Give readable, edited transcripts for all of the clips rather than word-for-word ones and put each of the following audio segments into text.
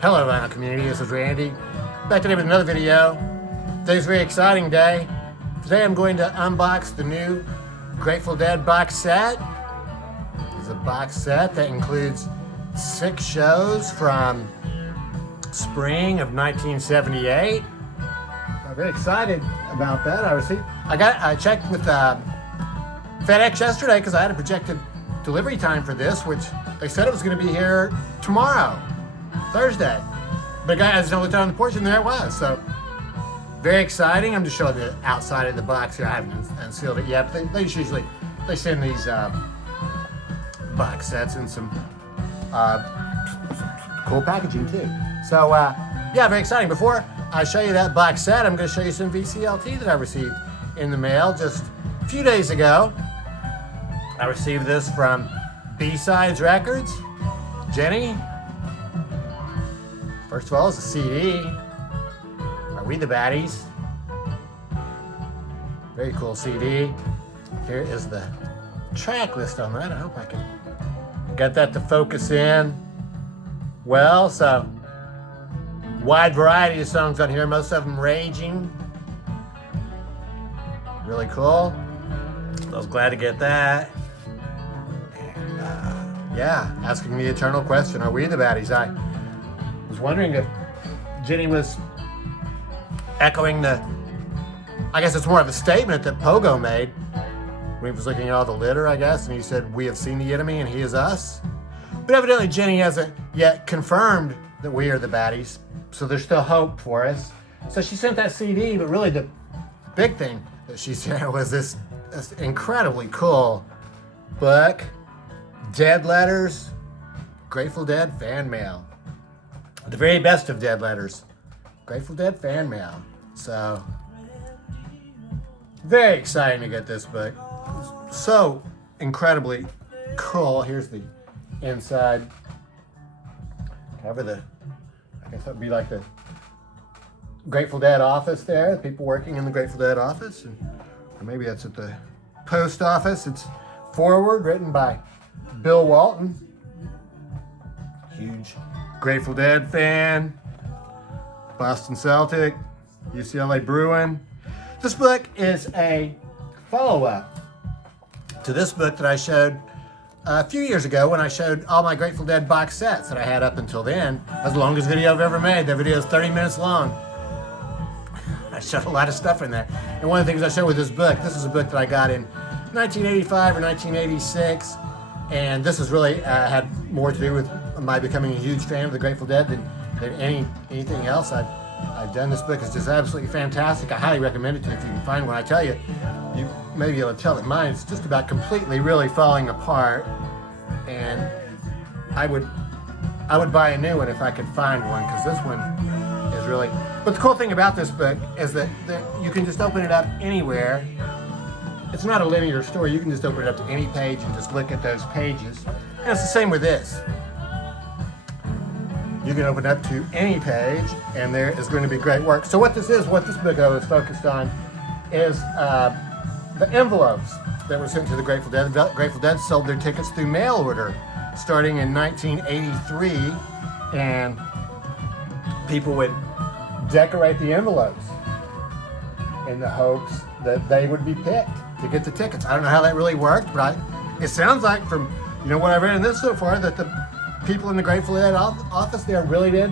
Hello, vinyl community. This is Randy. Back today with another video. Today's a very exciting day. Today I'm going to unbox the new Grateful Dead box set. It's a box set that includes 6 shows from spring of 1978. I'm very excited about that. I checked with FedEx yesterday because I had a projected delivery time for this, which they said it was going to be here tomorrow, Thursday. But guys, I looked on the porch and there it was. So very exciting. I'm just showing the outside of the box here. I haven't unsealed it yet. But they send these box sets in some cool packaging too. So yeah, very exciting. Before I show you that box set, I'm going to show you some VCLT that I received in the mail just a few days ago. I received this from B-Sides Records. Jenny. First of all, it's a CD. Are We the Baddies? Very cool CD. Here is the track list on that. I hope I can get that to focus in well. So, wide variety of songs on here, most of them raging. Really cool. I was glad to get that. And yeah, asking the eternal question, are we the baddies? I was wondering if Jenny was echoing I guess it's more of a statement that Pogo made when he was looking at all the litter, I guess, and he said, we have seen the enemy and he is us. But evidently Jenny hasn't yet confirmed that we are the baddies, so there's still hope for us. So she sent that CD, but really the big thing that she sent was this incredibly cool book, Dead Letters, Grateful Dead fan mail. The very best of Dead Letters, Grateful Dead fan mail. So, very exciting to get this book. So incredibly cool. Here's the inside cover. I guess that would be like the Grateful Dead office there, the people working in the Grateful Dead office. Or maybe that's at the post office. It's forward, written by Bill Walton. Huge Grateful Dead fan. Boston Celtic, UCLA Bruin. This book is a follow-up to this book that I showed a few years ago when I showed all my Grateful Dead box sets that I had up until then. That's the longest video I've ever made. That video is 30 minutes long. I showed a lot of stuff in there. And one of the things I showed with this is a book that I got in 1985 or 1986. And this has really had more to do with my becoming a huge fan of the Grateful Dead than anything else I've done. This book is just absolutely fantastic. I highly recommend it to you if you can find one. I tell you, you may be able to tell that mine is just about completely really falling apart. And I would buy a new one if I could find one, because this one is really... But the cool thing about this book is that you can just open it up anywhere. It's not a linear story. You can just open it up to any page and just look at those pages. And it's the same with this. You can open up to any page and there is going to be great work. So what this book is focused on is the envelopes that were sent to the Grateful Dead. The Grateful Dead sold their tickets through mail order starting in 1983, and people would decorate the envelopes in the hopes that they would be picked to get the tickets. I don't know how that really worked, but it sounds like from what I've read in this so far that the people in the Grateful Dead office there really did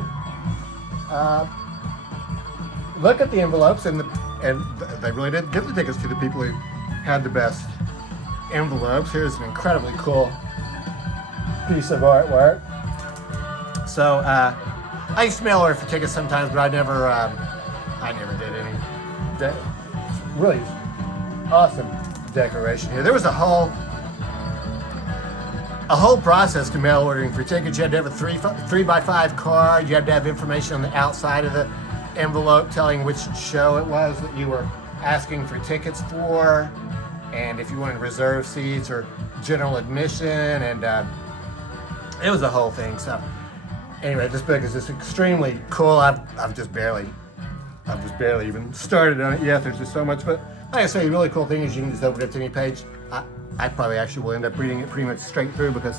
look at the envelopes and they really did give the tickets to the people who had the best envelopes. Here's an incredibly cool piece of artwork. So I used to mail order for tickets sometimes, but I never did any. Really awesome decoration here. There was a whole process to mail ordering for tickets. You had to have a 3x5 card. You had to have information on the outside of the envelope telling which show it was that you were asking for tickets for, and if you wanted reserve seats or general admission, and it was a whole thing. So anyway, this book is just extremely cool. I've just barely even started on it yet. There's just so much, but like I say, the really cool thing is you can just open it to any page. I probably actually will end up reading it pretty much straight through because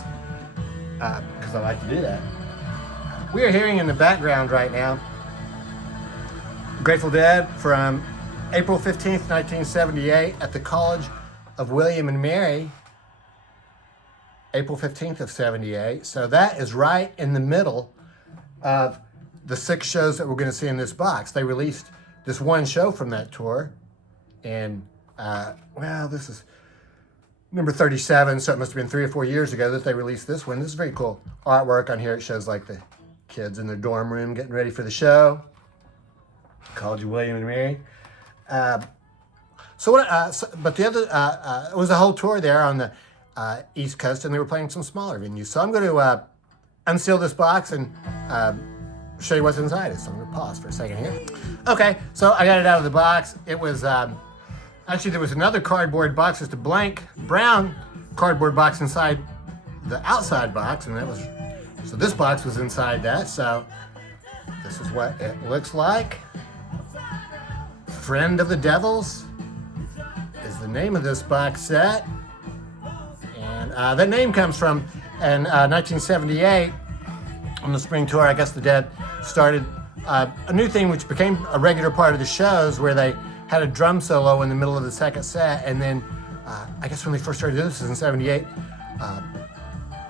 I like to do that. We are hearing in the background right now Grateful Dead from April 15th, 1978 at the College of William and Mary, April 15th of 78. So that is right in the middle of the 6 shows that we're going to see in this box. They released this one show from that tour, and well, this is number 37, so it must have been 3 or 4 years ago that they released this one. This is very cool artwork on here. It shows like the kids in their dorm room getting ready for the show. College of William and Mary. But the other, it was a whole tour there on the East Coast, and they were playing some smaller venues. So I'm going to unseal this box and show you what's inside it. So I'm going to pause for a second here. Okay, so I got it out of the box. It was, actually there was another cardboard box, just a blank brown cardboard box inside the outside box, and that was, so this box was inside that. So this is what it looks like. Friend of the Devils is the name of this box set. And that name comes from, in 1978, on the spring tour, I guess the Dead started a new thing which became a regular part of the shows, where they had a drum solo in the middle of the second set. And then, I guess when they first started doing this in 78,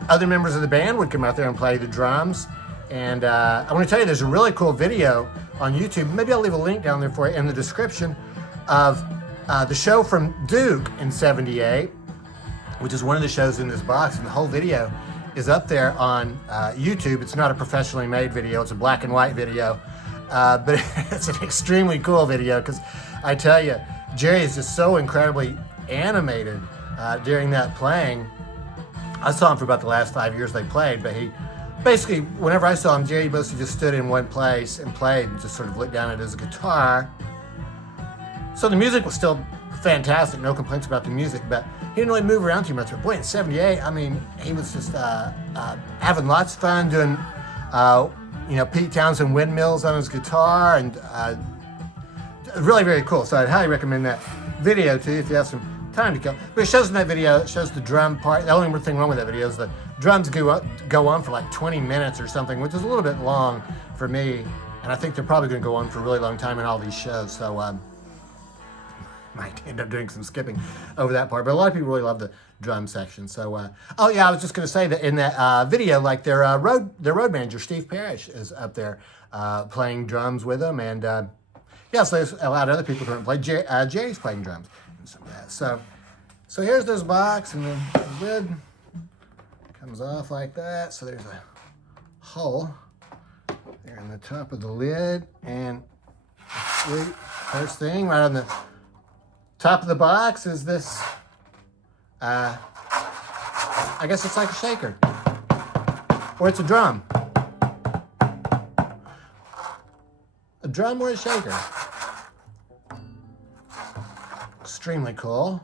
other members of the band would come out there and play the drums. And I want to tell you, there's a really cool video on YouTube. Maybe I'll leave a link down there for you in the description of the show from Duke in 78, which is one of the shows in this box. And the whole video is up there on YouTube. It's not a professionally made video. It's a black and white video. But it's an extremely cool video, because I tell you, Jerry is just so incredibly animated during that playing. I saw him for about the last 5 years they played, but he basically, whenever I saw him, Jerry mostly just stood in one place and played and just sort of looked down at his guitar. So the music was still fantastic, no complaints about the music, but he didn't really move around too much. But boy, in 78, I mean, he was just having lots of fun doing, Pete Townsend windmills on his guitar, and really very cool. So I'd highly recommend that video to you if you have some time to kill. But it shows in that video, it shows the drum part. The only thing wrong with that video is the drums go on for like 20 minutes or something, which is a little bit long for me. And I think they're probably going to go on for a really long time in all these shows. So might end up doing some skipping over that part. But a lot of people really love the drum section. So, oh yeah, I was just going to say that in that video, like their road manager, Steve Parrish, is up there playing drums with them. And yeah, so there's a lot of other people who don't play. Jerry's playing drums and some of that. So here's this box, and then the lid comes off like that. So there's a hole there in the top of the lid, and first thing right on the top of the box is this, I guess it's like a shaker, or it's a drum. A drum or a shaker. Extremely cool.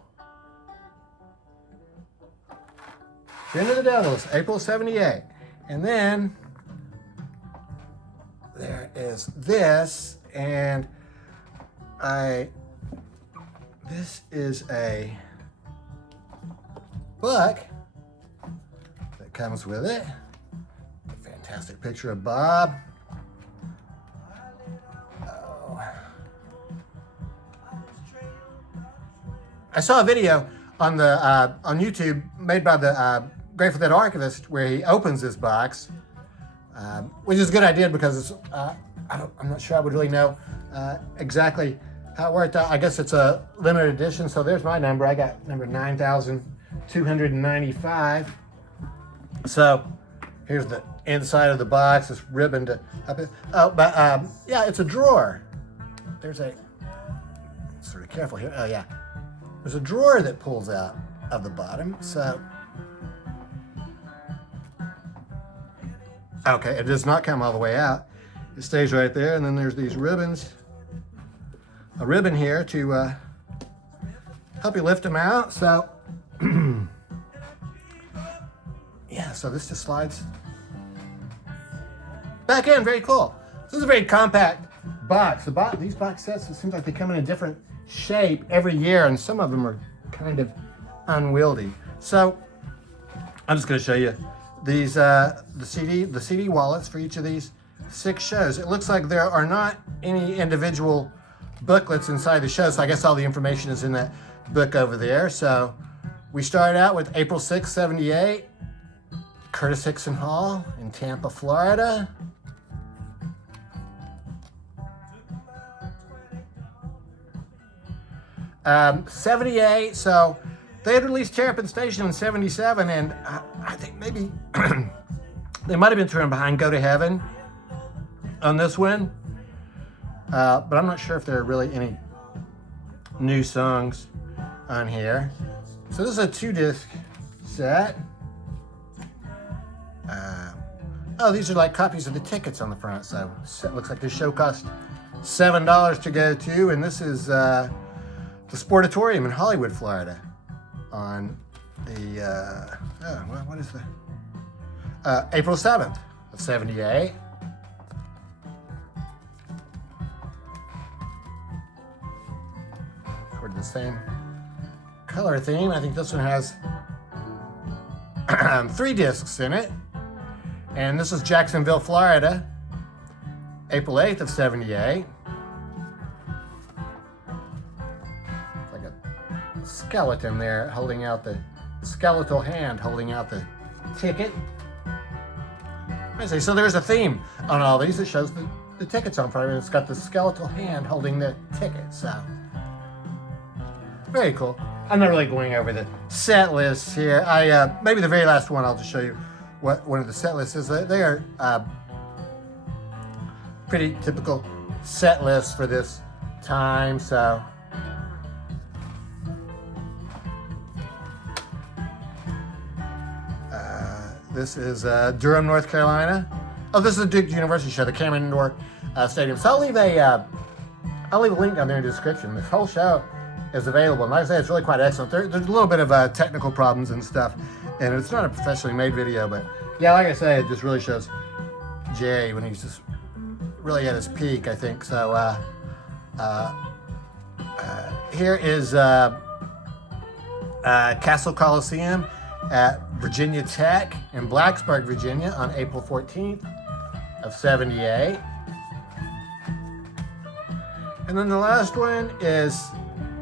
Friend of the Devils, April 78. And then there is this, and this is a book that comes with it. A fantastic picture of Bob. Oh. I saw a video on the on YouTube made by the Grateful Dead archivist, where he opens this box, which is a good idea, because it's I'm not sure I would really know exactly how it worked out. I guess it's a limited edition, so there's my number. I got number 9,295. So here's the inside of the box. This ribbon to up it. Oh, but yeah, it's a drawer. There's a, sort of careful here. Oh yeah, there's a drawer that pulls out of the bottom. So okay, it does not come all the way out. It stays right there, and then there's these ribbons. A ribbon here to help you lift them out. So, yeah, so this just slides back in. Very cool. This is a very compact box. These box sets, it seems like they come in a different shape every year, and some of them are kind of unwieldy. So, I'm just going to show you these the CD wallets for each of these 6 shows. It looks like there are not any individual booklets inside the show, so I guess all the information is in that book over there. So we started out with April 6, 78, Curtis Hickson Hall in Tampa, Florida. '78, so they had released Terrapin Station in '77, and I think maybe they might have been touring behind Go to Heaven on this one, but I'm not sure if there are really any new songs on here. So this is a 2-disc set. Oh, these are like copies of the tickets on the front, so it looks like this show cost $7 to go to, and this is the Sportatorium in Hollywood, Florida, on the what is the April 7th of '78. According to the same color theme, I think this one has 3 discs in it, and this is Jacksonville, Florida, April 8th of '78. Skeleton there holding out the skeletal hand holding out the ticket. I say, so there's a theme on all these. It shows the tickets on front of it. It's got the skeletal hand holding the ticket. So very cool. I'm not really going over the set lists here. Maybe the very last one I'll just show you what one of the set lists is. They are pretty typical set lists for this time. So this is Durham, North Carolina. Oh, this is a Duke University show, the Cameron Indoor Stadium. So I'll leave a link down there in the description. This whole show is available. And like I say, it's really quite excellent. There's a little bit of technical problems and stuff, and it's not a professionally made video, but yeah, like I say, it just really shows Jay when he's just really at his peak, I think. So here is Castle Coliseum at Virginia Tech in Blacksburg, Virginia on April 14th of '78. And then the last one is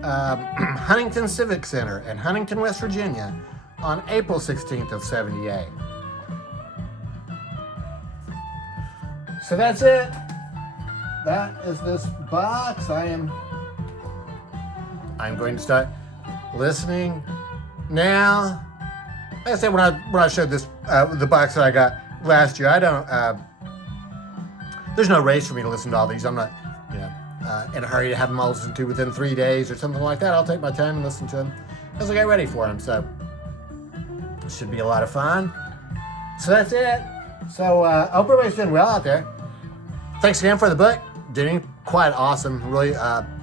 Huntington Civic Center in Huntington, West Virginia on April 16th of '78. So that's it. That is this box. I'm going to start listening now. Like I said, when I showed this the box that I got last year, I don't. There's no race for me to listen to all these. I'm not, in a hurry to have them all listened to within 3 days or something like that. I'll take my time and listen to them as I get ready for them. So it should be a lot of fun. So that's it. So I hope everybody's doing well out there. Thanks again for the book. Doing quite awesome. Really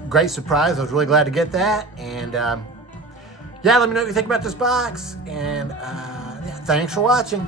great surprise. I was really glad to get that. And yeah, let me know what you think about this box. And yeah, thanks for watching.